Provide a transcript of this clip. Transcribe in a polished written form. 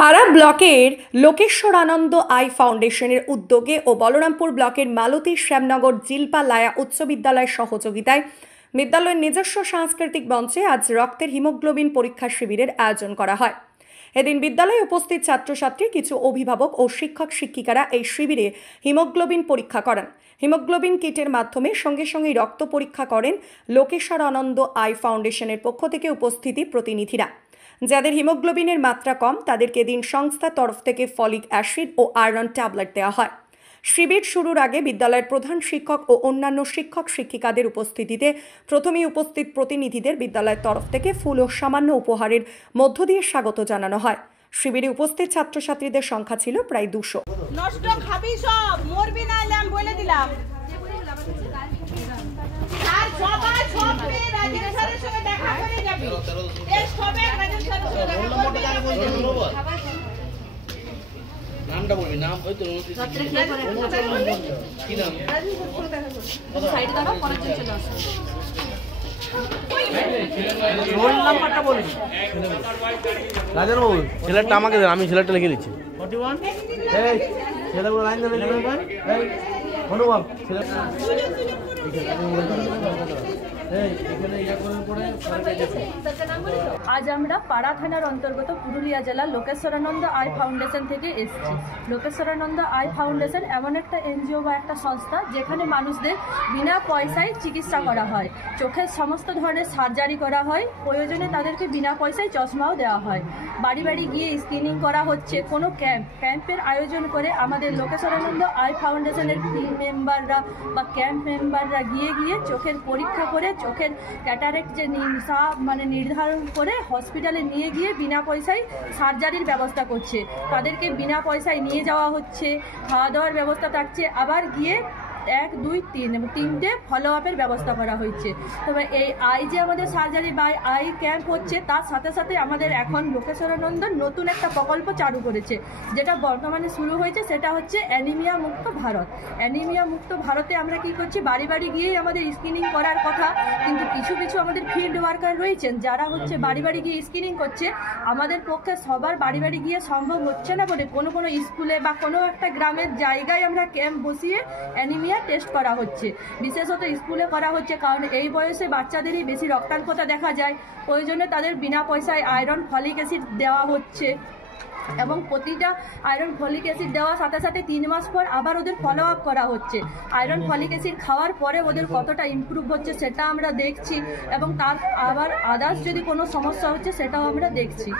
পাড়া ব্লকের লোকেশ্বর আনন্দ আই ফাউন্ডেশনের উদ্যোগে ও বলরামপুর ব্লকের মালতী শ্যামনগর জিলপা লায়া উচ্চ বিদ্যালয়ের সহযোগিতায় বিদ্যালয়ের নিজস্ব সাংস্কৃতিক মঞ্চে আজ রক্তের হিমোগ্লোবিন পরীক্ষা শিবিরের আয়োজন করা হয়। এদিন বিদ্যালয়ে উপস্থিত ছাত্রছাত্রী, কিছু অভিভাবক ও শিক্ষক শিক্ষিকারা এই শিবিরে হিমোগ্লোবিন পরীক্ষা করেন। হিমোগ্লোবিন কিটের মাধ্যমে সঙ্গে সঙ্গে রক্ত পরীক্ষা করেন লোকেশ্বর আনন্দ আই ফাউন্ডেশনের পক্ষ থেকে উপস্থিত প্রতিনিধিরা। যাদের হিমোগ্লোবিনের মাত্রা কম তাদেরকে এদিন সংস্থার তরফ থেকে ফলিক অ্যাসিড ও আয়রন ট্যাবলেট দেওয়া হয়। শিবির শুরুর আগে বিদ্যালয়ের প্রধান শিক্ষক ও অন্যান্য শিক্ষক শিক্ষিকাদের উপস্থিতিতে প্রথমেই উপস্থিত প্রতিনিধিদের বিদ্যালয়ের তরফ থেকে ফুল ও সামান্য উপহারের মধ্য দিয়ে স্বাগত জানানো হয়। শিবিরে উপস্থিত ছাত্রছাত্রীদের সংখ্যা ছিল প্রায় 200। নষ্ট খাবি সব, মরবি না এলাম বলে দিলাম। আর সবাই সব পেয়ে রাজেশ স্যারের সঙ্গে দেখা করে যাবি। এই সবে রাজেশ স্যারের সঙ্গে দেখা করবি। নামটা বলবি, নাম ওই তো ছাত্রী কি করে কি নাম সাইডে দাও, পরে চলে আসো। রোল নাম্বারটা বলবি। রাজার বাবু ছেলেটা আমাকে দেন, আমি ছেলেটা লিখে দিচ্ছি। 41 এই ছেলেগুলো লাইন ধরে লিখে দেন। এই অনুভব ছেলে আজ আমরা পাড়া থানার অন্তর্গত পুরুলিয়া জেলার লোকেশ্বরানন্দ আই ফাউন্ডেশন থেকে এসেছি। লোকেশ্বরানন্দ আই ফাউন্ডেশন এমন একটা এনজিও বা একটা সংস্থা যেখানে মানুষদের বিনা পয়সায় চিকিৎসা করা হয়, চোখের সমস্ত ধরনের সার্জারি করা হয়, প্রয়োজনে তাদেরকে বিনা পয়সায় চশমাও দেওয়া হয়। বাড়ি বাড়ি গিয়ে স্ক্রিনিং করা হচ্ছে। কোনো ক্যাম্পের আয়োজন করে আমাদের লোকেশ্বরানন্দ আই ফাউন্ডেশনের টিম মেম্বাররা বা ক্যাম্প মেম্বাররা গিয়ে গিয়ে চোখের পরীক্ষা করে চোখের ক্যাটারেক্ট যে নির্ধারণ করে হসপিটালে নিয়ে গিয়ে বিনা পয়সায় সার্জারির ব্যবস্থা করছে। তাদেরকে বিনা পয়সায় নিয়ে যাওয়া হচ্ছে, খাওয়া দাওয়ার ব্যবস্থা থাকছে, আবার গিয়ে 1, 2, 3 এবং 3টে ফলো আপের ব্যবস্থা করা হয়েছে। তবে এই আই যে আমাদের সার্জারি বা আই ক্যাম্প হচ্ছে, তার সাথে সাথে আমাদের এখন লোকেশ্বরানন্দ নতুন একটা প্রকল্প চালু করেছে, যেটা বর্তমানে শুরু হয়েছে। সেটা হচ্ছে অ্যানিমিয়া মুক্ত ভারত। অ্যানিমিয়া মুক্ত ভারতে আমরা কি করছি, বাড়ি বাড়ি গিয়েই আমাদের স্ক্রিনিং করার কথা, কিন্তু কিছু কিছু আমাদের ফিল্ড ওয়ার্কার রয়েছেন যারা হচ্ছে বাড়ি বাড়ি গিয়ে স্ক্রিনিং করছে। আমাদের পক্ষে সবার বাড়ি বাড়ি গিয়ে সম্ভব হচ্ছে না বলে কোনো কোনো স্কুলে বা কোনো একটা গ্রামের জায়গায় আমরা ক্যাম্প বসিয়ে অ্যানিমিয়া টেস্ট করা হচ্ছে। বিশেষত স্কুলে করা হচ্ছে, কারণ এই বয়সে বাচ্চাদেরই বেশি রক্তাল্পতা দেখা যায়। ওই জন্য তাদের বিনা পয়সায় আয়রন ফলিক অ্যাসিড দেওয়া হচ্ছে এবং প্রতিটা আয়রন ফলিক অ্যাসিড দেওয়ার সাথে সাথে 3 মাস পর আবার ওদের ফলো আপ করা হচ্ছে। আয়রন ফলিক অ্যাসিড খাওয়ার পরে ওদের কতটা ইমপ্রুভ হচ্ছে সেটা আমরা দেখছি এবং তার আবার আদার্স যদি কোনো সমস্যা হচ্ছে সেটাও আমরা দেখছি।